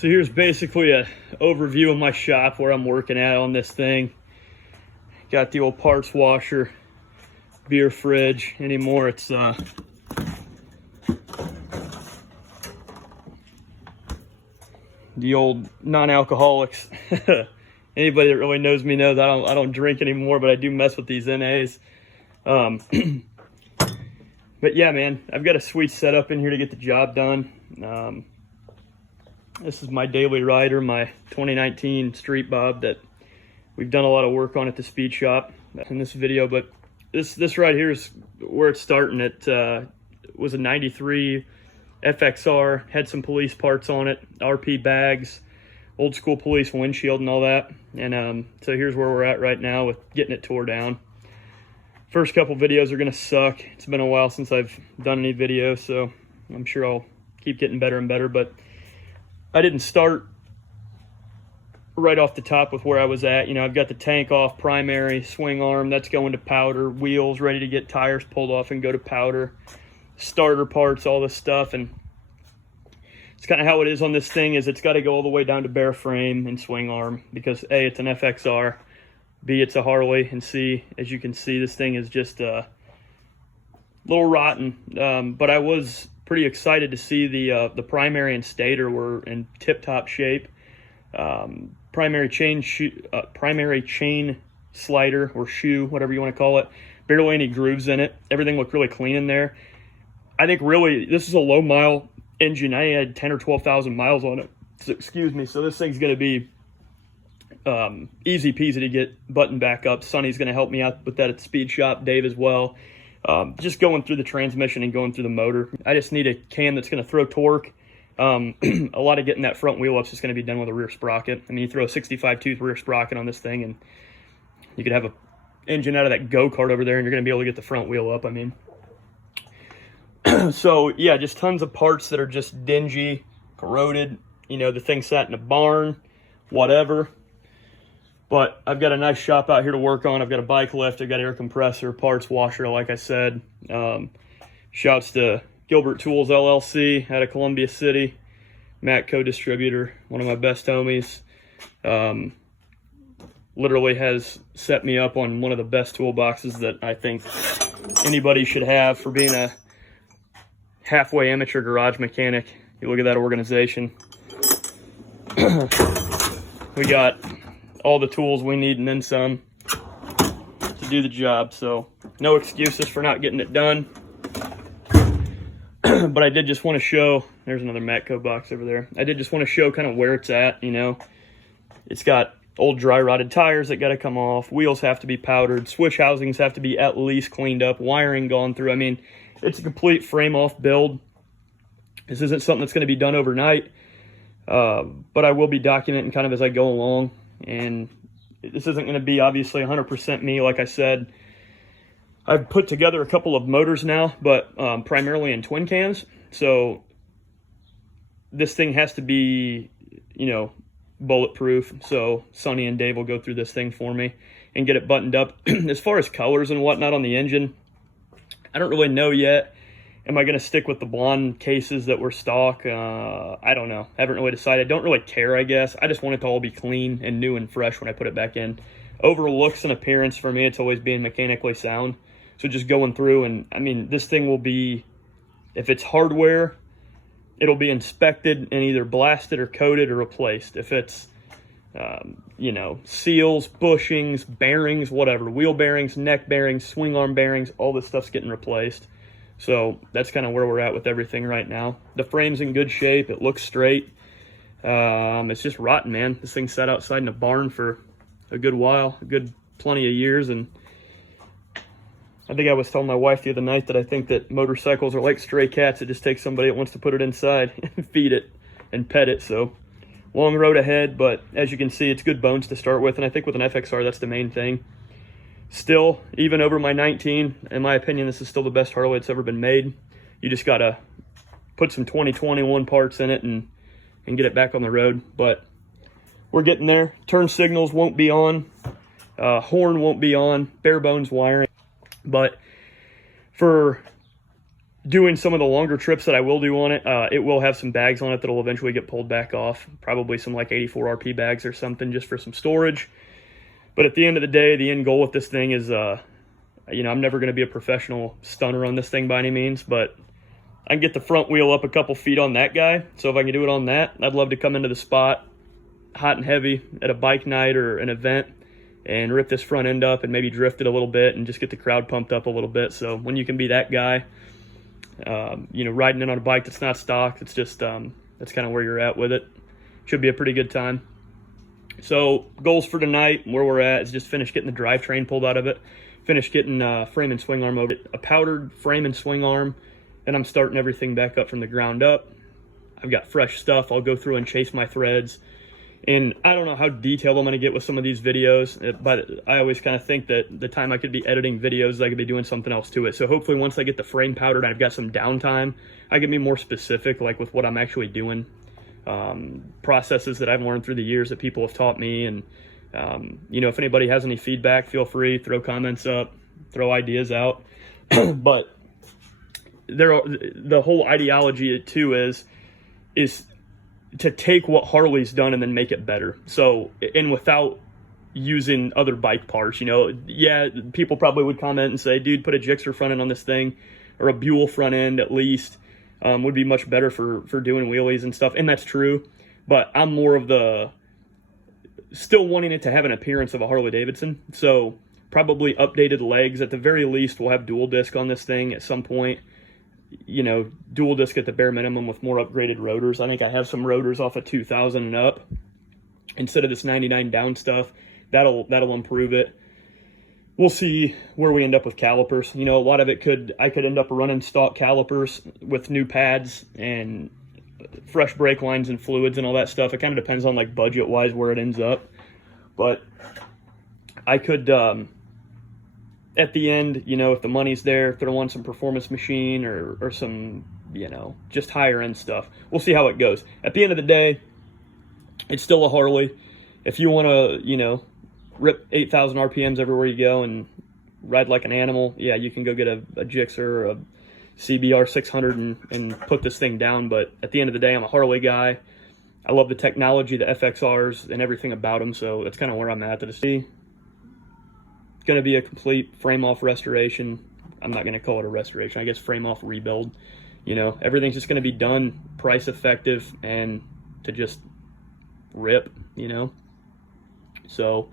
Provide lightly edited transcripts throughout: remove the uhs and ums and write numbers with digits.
So here's basically a overview of my shop where I'm working at on this thing. Got the old parts washer, beer fridge. Anymore, it's the old non-alcoholics. Anybody that really knows me knows I don't drink anymore, but I do mess with these NAs. But yeah, man, I've got a sweet setup in here to get the job done. This is my daily rider, my 2019 Street Bob that we've done a lot of work on at the speed shop in this video. But this right here is where it's starting. It was a 93 FXR, had some police parts on it, RP bags, old school police windshield and all that. And so here's where we're at right now with getting it tore down. First couple videos are gonna suck. It's been a while since I've done any videos, so I'm sure I'll keep getting better and better. But I didn't start right off the top with where I was at. You know, I've got the tank off, primary, swing arm, that's going to powder, wheels ready to get tires pulled off and go to powder, starter parts, all this stuff. And it's kind of how it is on this thing, is it's got to go all the way down to bare frame and swing arm, because A, it's an FXR, B, it's a Harley, and C, as you can see, this thing is just a little rotten. But I was pretty excited to see the primary and stator were in tip-top shape. Primary chain slider or shoe, whatever you want to call it, barely any grooves in it. Everything looked really clean in there. I think really this is a low mile engine. I had 10 or 12,000 miles on it. So, excuse me. So this thing's going to be easy peasy to get buttoned back up. Sonny's going to help me out with that at the speed shop. Dave as well. Just going through the transmission and going through the motor. I just need a cam that's going to throw torque. A lot of getting that front wheel up is just going to be done with a rear sprocket. I mean, you throw a 65 tooth rear sprocket on this thing and you could have a engine out of that go-kart over there and you're going to be able to get the front wheel up. I mean, so yeah, just tons of parts that are just dingy, corroded. You know, the thing sat in a barn, whatever. But I've got a nice shop out here to work on. I've got a bike lift, I've got air compressor, parts washer, like I said. Shouts to Gilbert Tools LLC out of Columbia City. Matt co-distributor, one of my best homies. Literally has set me up on one of the best toolboxes that I think anybody should have for being a halfway amateur garage mechanic. You look at that organization. We got all the tools we need and then some to do the job, so no excuses for not getting it done. But I did just want to show, there's another Matco box over there. I did just want to show kind of where it's at. You know, it's got old dry rotted tires that got to come off, wheels have to be powdered, switch housings have to be at least cleaned up, wiring gone through. I mean, it's a complete frame off build. This isn't something that's going to be done overnight, but I will be documenting kind of as I go along. And this isn't going to be obviously 100% me. Like I said, I've put together a couple of motors now, but primarily in twin cams. So this thing has to be, you know, bulletproof. So Sonny and Dave will go through this thing for me and get it buttoned up. As far as colors and whatnot on the engine, I don't really know yet. Am I going to stick with the blonde cases that were stock? I don't know. I haven't really decided. I don't really care, I guess. I just want it to all be clean and new and fresh when I put it back in. Over looks and appearance, for me, it's always being mechanically sound. So just going through, and I mean, this thing will be, if it's hardware, it'll be inspected and either blasted or coated or replaced. If it's, you know, seals, bushings, bearings, whatever, wheel bearings, neck bearings, swing arm bearings, all this stuff's getting replaced. So that's kind of where we're at with everything right now. The frame's in good shape. It looks straight. It's just rotten, man. This thing sat outside in a barn for a good while, a good plenty of years. And I think I was telling my wife the other night that I think that motorcycles are like stray cats. It just takes somebody that wants to put it inside and feed it and pet it. So long road ahead, but as you can see, it's good bones to start with. And I think with an FXR, that's the main thing. Still, even over my 19, in my opinion, this is still the best Harley that's ever been made. You just got to put some 2021 parts in it and get it back on the road. But we're getting there. Turn signals won't be on. Horn won't be on. Bare bones wiring. But for doing some of the longer trips that I will do on it, it will have some bags on it that'll eventually get pulled back off. Probably some like 84 RP bags or something just for some storage. But at the end of the day, the end goal with this thing is, you know, I'm never going to be a professional stunner on this thing by any means, but I can get the front wheel up a couple feet on that guy. So if I can do it on that, I'd love to come into the spot hot and heavy at a bike night or an event and rip this front end up and maybe drift it a little bit and just get the crowd pumped up a little bit. So when you can be that guy, you know, riding in on a bike that's not stock, it's just, that's kind of where you're at with it. Should be a pretty good time. So goals for tonight, where we're at, is just finish getting the drivetrain pulled out of it, finish getting frame and swing arm over it, a powdered frame and swing arm, and I'm starting everything back up from the ground up. I've got fresh stuff. I'll go through and chase my threads. And I don't know how detailed I'm going to get with some of these videos, but I always kind of think that the time I could be editing videos, I could be doing something else to it. So hopefully once I get the frame powdered, I've got some downtime, I can be more specific, like with what I'm actually doing. Processes that I've learned through the years that people have taught me. And, you know, if anybody has any feedback, feel free, throw comments up, throw ideas out. But the whole ideology too is to take what Harley's done and then make it better. So, and without using other bike parts, you know, yeah, people probably would comment and say, dude, put a Gixxer front end on this thing, or a Buell front end at least, would be much better for doing wheelies and stuff. And that's true, but I'm more of the still wanting it to have an appearance of a Harley Davidson. So probably updated legs at the very least. We'll have dual disc on this thing at some point. You know, dual disc at the bare minimum with more upgraded rotors. I think I have some rotors off of 2000 and up instead of this 99 down stuff. That'll improve it. We'll see where we end up with calipers. You know, a lot of it I could end up running stock calipers with new pads and fresh brake lines and fluids and all that stuff. It kind of depends on like budget wise where it ends up. But I could at the end, you know, if the money's there, throw on some performance machine or some, you know, just higher end stuff. We'll see how it goes. At the end of the day, it's still a Harley. If you want to, you know, rip 8,000 RPMs everywhere you go and ride like an animal, yeah, you can go get a Gixxer or a CBR 600 and put this thing down. But at the end of the day, I'm a Harley guy. I love the technology, the FXRs, and everything about them. So that's kind of where I'm at. It's going to be a complete frame-off restoration. I'm not going to call it a restoration. I guess frame-off rebuild. You know, everything's just going to be done price effective and to just rip, you know. So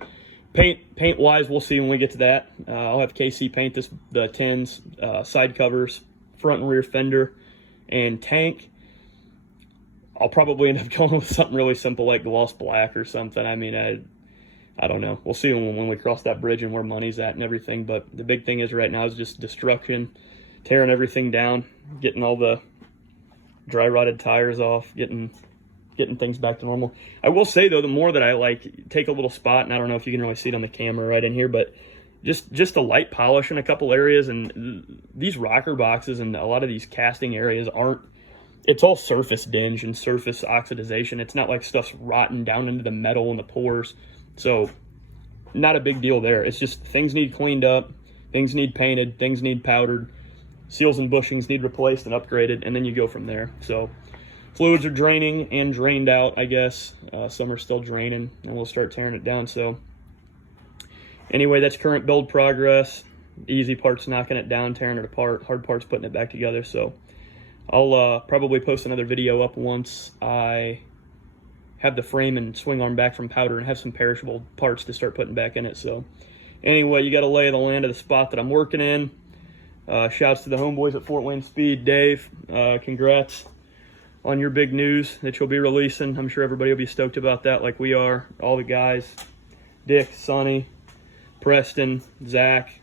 paint wise, we'll see when we get to that. I'll have KC paint the tins, side covers, front and rear fender, and tank. I'll probably end up going with something really simple like gloss black or something. I mean, I don't know. We'll see when we cross that bridge and where money's at and everything. But the big thing is right now is just destruction, tearing everything down, getting all the dry rotted tires off, getting things back to normal. I will say though, the more that I like take a little spot, and I don't know if you can really see it on the camera right in here, but just a light polish in a couple areas, and these rocker boxes and a lot of these casting areas it's all surface dinge and surface oxidization. It's not like stuff's rotten down into the metal and the pores. So not a big deal there. It's just things need cleaned up, things need painted, things need powdered, seals and bushings need replaced and upgraded, and then you go from there. So fluids are draining and drained out, I guess. Some are still draining, and we'll start tearing it down. So anyway, that's current build progress. Easy parts knocking it down, tearing it apart. Hard parts putting it back together. So I'll probably post another video up once I have the frame and swing arm back from powder and have some perishable parts to start putting back in it. So anyway, you got to lay the land of the spot that I'm working in. Shouts to the homeboys at Fort Wayne Speed. Dave, congrats on your big news that you'll be releasing. I'm sure everybody will be stoked about that like we are. All the guys, Dick, Sonny, Preston, Zach.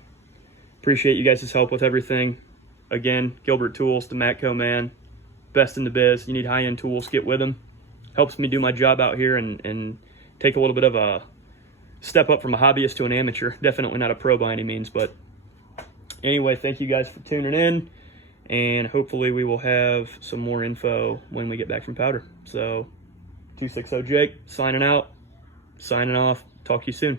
Appreciate you guys' help with everything. Again, Gilbert Tools, the Matco man, best in the biz. You need high-end tools, get with them. Helps me do my job out here and take a little bit of a step up from a hobbyist to an amateur. Definitely not a pro by any means, but anyway, thank you guys for tuning in, and hopefully we will have some more info when we get back from powder. So 260 Jake, signing out, signing off. Talk to you soon.